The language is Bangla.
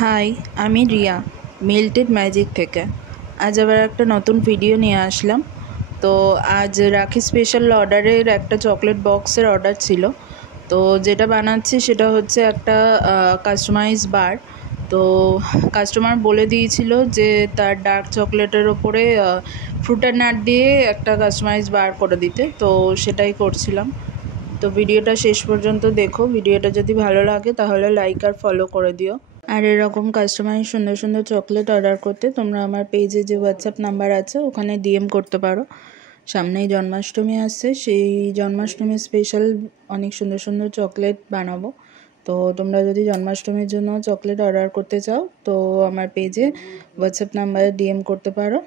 হাই, আমি রিয়া মেল্টেড ম্যাজিক থেকে। আজ আবার একটা নতুন ভিডিও নিয়ে আসলাম। তো আজ রাখি স্পেশাল অর্ডারের একটা চকলেট বক্সের অর্ডার ছিল। তো যেটা বানাচ্ছি সেটা হচ্ছে একটা কাস্টমাইজ বার। তো কাস্টমার বলে দিয়েছিল যে তার ডার্ক চকলেটের ওপরে ফ্রুটার নাট দিয়ে একটা কাস্টমাইজ বার করে দিতে, তো সেটাই করছিলাম। তো ভিডিওটা শেষ পর্যন্ত দেখো। ভিডিওটা যদি ভালো লাগে তাহলে লাইক আর ফলো করে দিও। আর এরকম কাস্টমাইজ সুন্দর সুন্দর চকলেট অর্ডার করতে তোমরা আমার পেজে যে হোয়াটসঅ্যাপ নাম্বার আছে ওখানে ডিএম করতে পারো। সামনেই জন্মাষ্টমী আসছে, সেই জন্মাষ্টমী স্পেশাল অনেক সুন্দর সুন্দর চকলেট বানাবো। তো তোমরা যদি জন্মাষ্টমীর জন্য চকলেট অর্ডার করতে চাও তো আমার পেজে হোয়াটসঅ্যাপ নাম্বারে ডিএম করতে পারো।